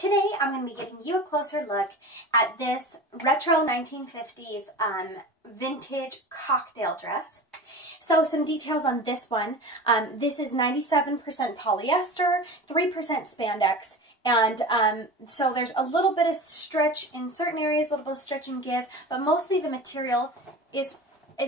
Today I'm going to be giving you a closer look at this retro 1950s vintage cocktail dress. So some details on this one. This is 97% polyester, 3% spandex, and so there's a little bit of stretch in certain areas, a little bit of stretch and give, but mostly the material is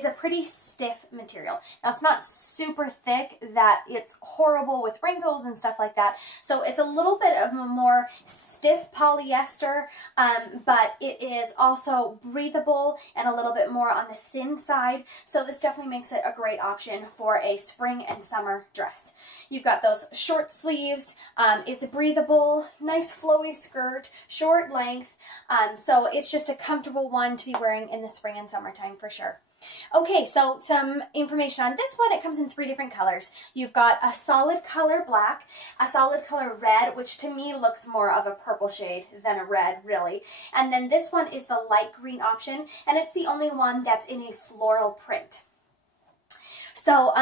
a pretty stiff material. Now it's not super thick that it's horrible with wrinkles and stuff like that. So it's a little bit of a more stiff polyester, but it is also breathable and a little bit more on the thin side. So this definitely makes it a great option for a spring and summer dress. You've got those short sleeves. It's breathable, nice flowy skirt, short length. So it's just a comfortable one to be wearing in the spring and summertime for sure. Okay, so some information on this one. It comes in 3 different colors. You've got a solid color black, a solid color red, which to me looks more of a purple shade than a red, really. And then this one is the light green option, and it's the only one that's in a floral print. So,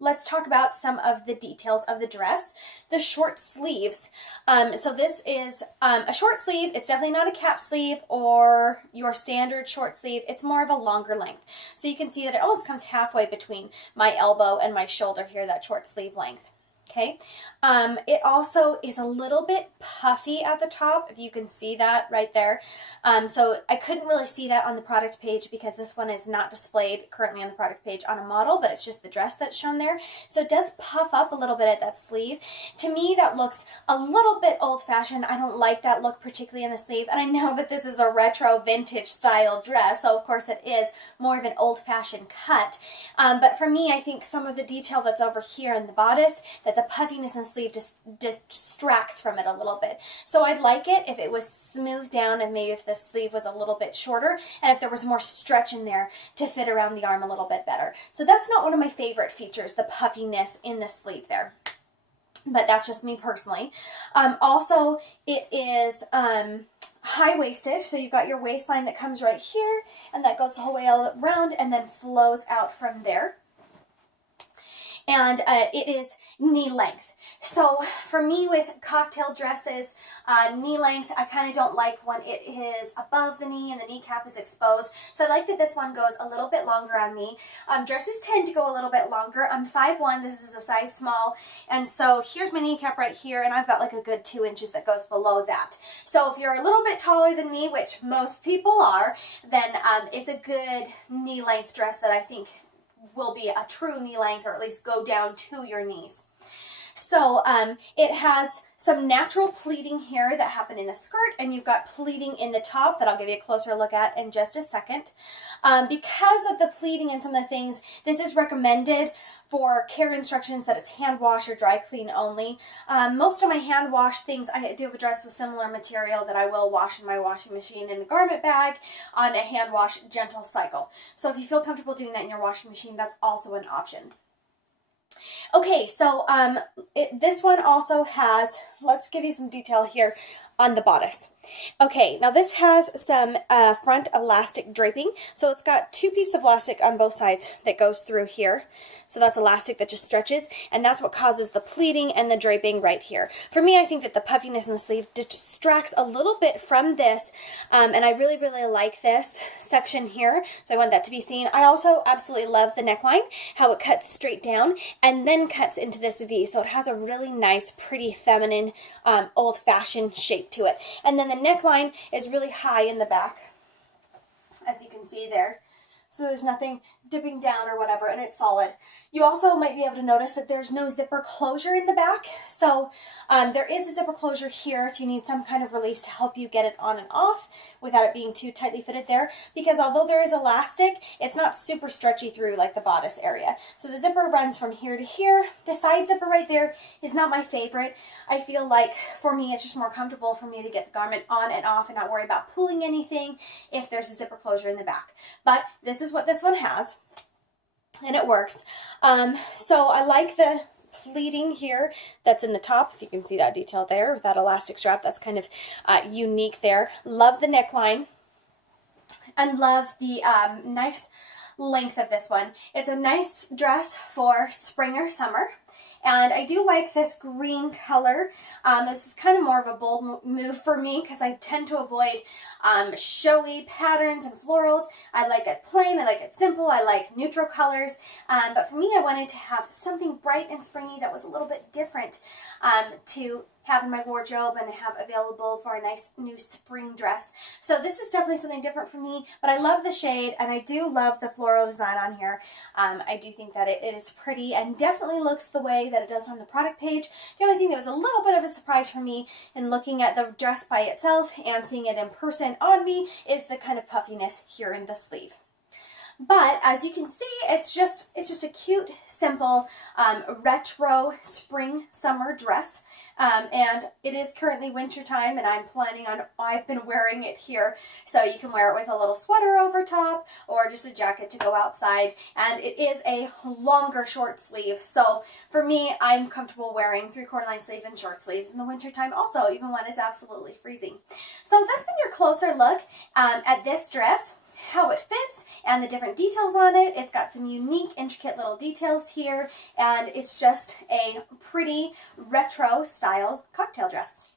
let's talk about some of the details of the dress. The short sleeves. So this is a short sleeve. It's definitely not a cap sleeve or your standard short sleeve. It's more of a longer length. So you can see that it almost comes halfway between my elbow and my shoulder here, that short sleeve length. Okay, it also is a little bit puffy at the top, if you can see that right there. So I couldn't really see that on the product page because this one is not displayed currently on the product page on a model, but it's just the dress that's shown there. So it does puff up a little bit at that sleeve. To me, that looks a little bit old-fashioned. I don't like that look particularly in the sleeve, and I know that this is a retro vintage style dress, so of course it is more of an old-fashioned cut. But for me, I think some of the detail that's over here in the bodice, that the puffiness in the sleeve just distracts from it a little bit. So I'd like it if it was smoothed down and maybe if the sleeve was a little bit shorter and if there was more stretch in there to fit around the arm a little bit better. So that's not one of my favorite features, the puffiness in the sleeve there. But that's just me personally. Also, it is high-waisted, so you've got your waistline that comes right here and that goes the whole way all around and then flows out from there. And it is knee length. So for me with cocktail dresses, knee length, I kind of don't like when it is above the knee and the kneecap is exposed. So I like that this one goes a little bit longer on me. Dresses tend to go a little bit longer. I'm 5'1", this is a size small, and so here's my kneecap right here, and I've got like a good 2 inches that goes below that. So if you're a little bit taller than me, which most people are, then it's a good knee length dress that I think will be a true knee length, or at least go down to your knees. So it has some natural pleating here that happen in the skirt, and you've got pleating in the top that I'll give you a closer look at in just a second. Because of the pleating and some of the things, this is recommended for care instructions that it's hand wash or dry clean only. Most of my hand wash things, I do have a dress with similar material that I will wash in my washing machine in a garment bag on a hand wash gentle cycle. So if you feel comfortable doing that in your washing machine, that's also an option. Okay, so this one also has, let's give you some detail here on the bodice. Okay, now this has some front elastic draping. So it's got 2 pieces of elastic on both sides that goes through here. So that's elastic that just stretches, and that's what causes the pleating and the draping right here. For me, I think that the puffiness in the sleeve distracts a little bit from this, and I really, really like this section here, so I want that to be seen. I also absolutely love the neckline, how it cuts straight down and then cuts into this V, so it has a really nice, pretty, feminine, old-fashioned shape to it. And then the neckline is really high in the back, as you can see there. So there's nothing dipping down or whatever, and it's solid. You also might be able to notice that there's no zipper closure in the back. So there is a zipper closure here if you need some kind of release to help you get it on and off without it being too tightly fitted there. Because although there is elastic, it's not super stretchy through like the bodice area. So the zipper runs from here to here. The side zipper right there is not my favorite. I feel like for me it's just more comfortable for me to get the garment on and off and not worry about pulling anything if there's a zipper closure in the back. But this is what this one has, and it works. So I like the pleating here that's in the top, if you can see that detail there with that elastic strap. That's kind of unique there. Love the neckline and love the nice length of this one. It's a nice dress for spring or summer, And I do like this green color. This is kind of more of a bold move for me because I tend to avoid showy patterns and florals. I like it plain, I like it simple, I like neutral colors. But for me, I wanted to have something bright and springy that was a little bit different to have in my wardrobe and have available for a nice new spring dress. So this is definitely something different for me, but I love the shade and I do love the floral design on here. I do think that it is pretty and definitely looks the way that it does on the product page. The only thing that was a little bit of a surprise for me in looking at the dress by itself and seeing it in person on me is the kind of puffiness here in the sleeve. But as you can see, it's just a cute, simple, retro spring summer dress. And it is currently winter time, and I've been wearing it here. So you can wear it with a little sweater over top or just a jacket to go outside. And it is a longer short sleeve. So for me, I'm comfortable wearing 3/4 length sleeve and short sleeves in the winter time also, even when it's absolutely freezing. So that's been your closer look at this dress, how it fits, and the different details on it. It's got some unique, intricate little details here, and it's just a pretty retro style cocktail dress.